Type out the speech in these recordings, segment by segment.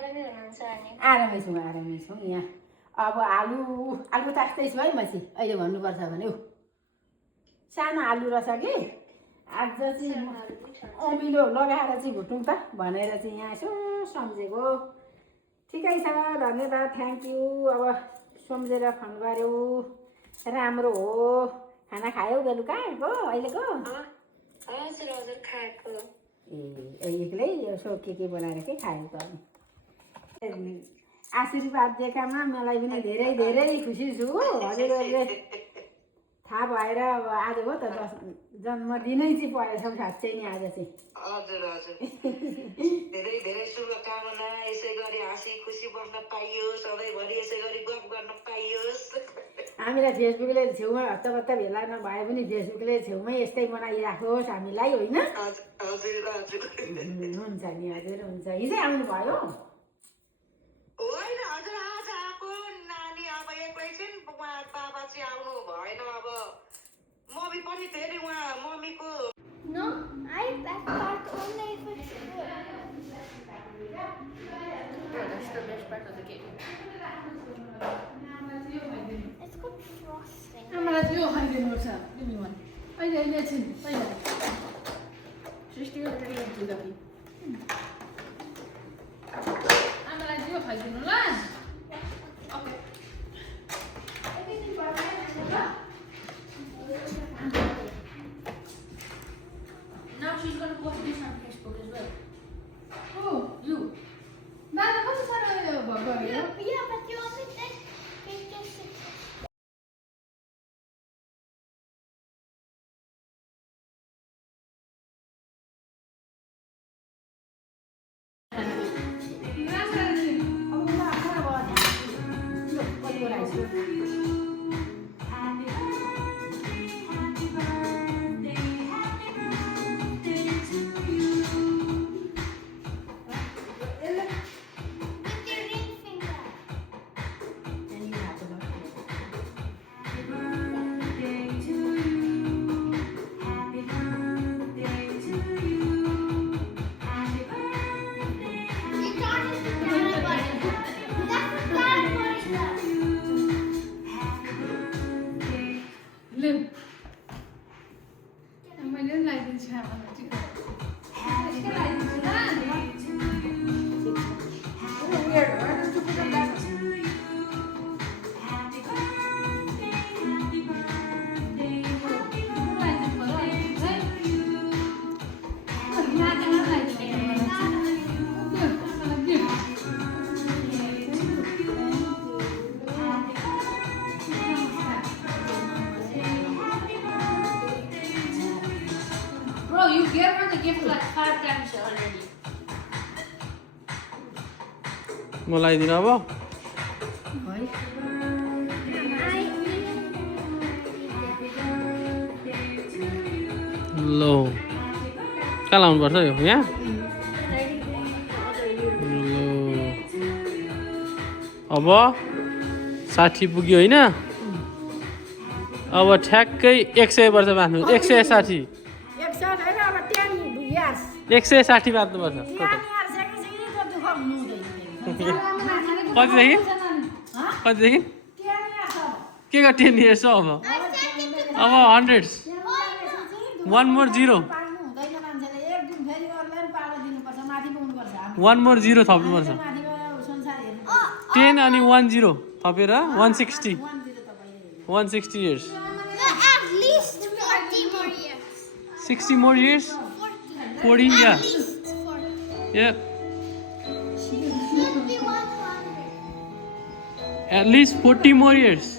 आरामै छौँ यहाँ। अब आलु ताक्दैछु है म चाहिँ अहिले भन्नुपर्छ भने ऊ सानो आलु रहेछ कि आज चाहिँ अमिलो लगाएर चाहिँ भुटौँ त भनेर चाहिँ यहाँ यसो सम्झेको। ठिकै छ, धन्यवाद, थ्याङ्क यू। अब सम्झेर फोन गर्यो, राम्रो हो। खाना खायौ बेलुकाको अहिलेको? हजुर खाएको। ए एक्लै यसो के बनाएर के खायो त? आशीर्वाद दिएकामा मलाई पनि धेरै धेरै खुसी छु। हजुरहरूले थाहा भएर अब आज हो त जन्मदिनै चाहिँ परेछौँ साँच्चै नि आज चाहिँ। हजुर धेरै धेरै शुभकामना। यसै गरी हाँसी खुसी बस्न पाइयोस्, सधैँभरि यसै गरी गफ गर्न पाइयोस्। हामीलाई फेसबुकले छेउमा हत्तपत्त भेला नभए पनि फेसबुकले छेउमै यस्तै बनाइराखोस् हामीलाई, होइन? हुन्छ नि हजुर, हुन्छ। हिजै आउनु भयो? होइन हजुर, आज आएको नानी अब एक्लै छिन्, उहाँ बाबा चाहिँ आउनु भएन। अब मम्मी पनि फेरि उहाँ मम्मीको No, I that part only if it's good. That's the best part of the cake. It's got frosting. आमालाई चाहिँ यो खाइदिनु पर्छ तिमीलाई। अहिले एकछिन पहिला सृष्टिको रेडी गर्छु त कि आमालाई चाहिँ यो खाइदिनु ल। Okay Now she's going to post this on Facebook as well. Oh, you. Nana, what's the matter with you? Yeah, but you only did 56. You gave her the gift like 5 times already. मलाई दिन अब लो कहाँ लाउनु पर्छ यो यहाँ? अब 60 पुग्यो होइन? अब ठ्याक्कै 100 वर्ष बाँध्नु। 160 160 बाँध्नुपर्छ। कतिदेखि के का 10 इयर्स हो? अब 100 1 more 0 1 more 0 थप्नुपर्छ। 10 अनि 1 0 थपेर 160 years. At least 40 more years. 60 more years? 40, yeah. At least 40. Yeah. Should be 100. At least 40 more years.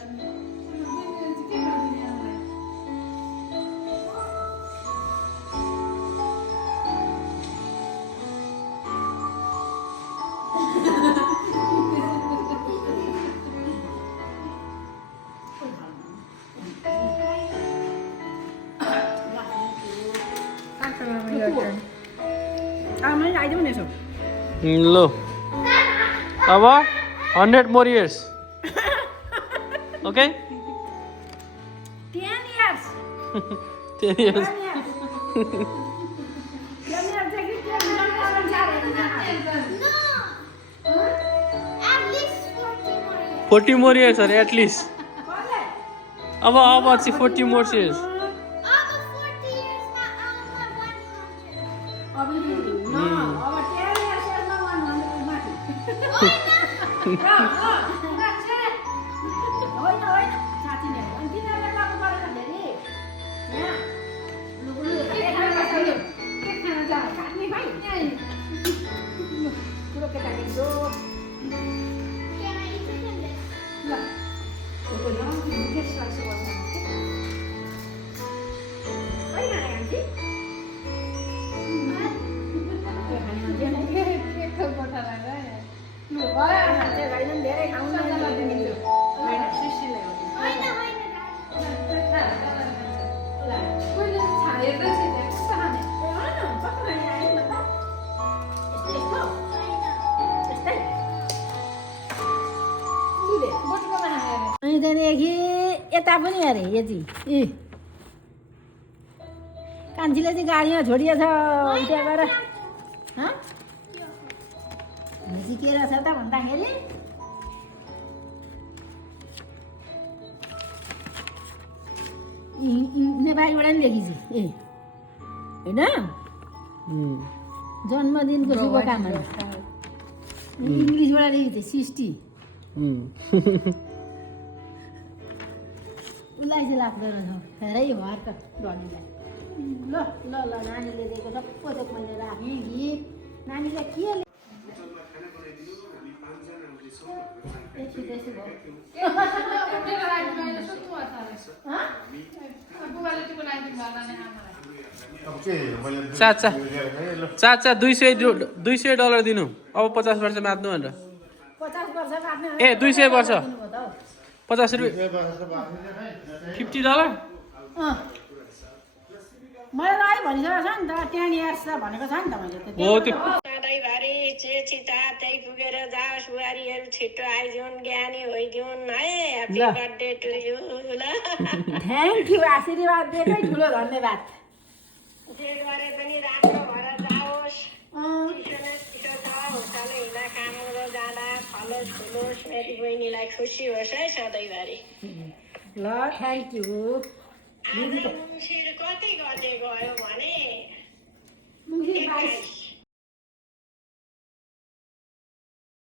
Low. About 100 more years. Okay? 10 years. 10 years. 40 more years अरे at least. अब चाहिँ 40 more years. Over 40 years now, I'll have 100. अब 10 yearsमा 100 माथि होइन होइन साँच्ची नै हो। अनि तिनीहरूले लाग्नु परेन धेरै यहाँ के खाना जाऊ काट्ने भाइ कुरो केटाकेटी हो Can I eat it in this? ल टेस्ट लाग्छ बस्नु कहिले खाने खान्छी धेरै खाउँ होइन, होइन, Dad. अनि त्यहाँदेखि यता पनि अरे यति कान्छीले चाहिँ गाडीमा छोडिएछ त्यहाँ गएर भनेपछि के रहेछ त भन्दाखेरि नेपालीबाट नि लेखिन्छ होइन जन्मदिनको शुभकामना इङ्ग्लिसबाट लेखिन्छ 60 उसलाई चाहिँ लाग्दैन धेरै भर त डनीलाई ल ल ल नानीले दिएको सबै थोक मैले राखेँ गीत नानीले के चाचा $200 दिनु अब 50 वर्ष मात्नु भनेर 50 वर्ष काट्ने ए 200 वर्ष 50 रुपियाँ $50 मैले राई भनिसकेको छ नि त 10 years भनेको छ नि त मैले हो त्यो सधैँभरि चेचिता त्यही पुगेर जाओस् बुहारीहरू छिटो आइदिउन् ज्ञानी होइदिउन् है ह्याप्पी ल। बर्थडे टु यु ल थ्याङ्क यू आशीर्वाद दिएकै ठुलो धन्यवाद जे गरे पनि राम्रो भएर जाओस् चिसो न चिसो छ उकालो हिँड्दा काम गरेर जाँदा फलोस् फुलोस् मेरी बहिनीलाई खुसी होस् है सधैँभरि ल थ्याङ्क यू आज मुसिर कति गते गयो भने मुङ्सिर 22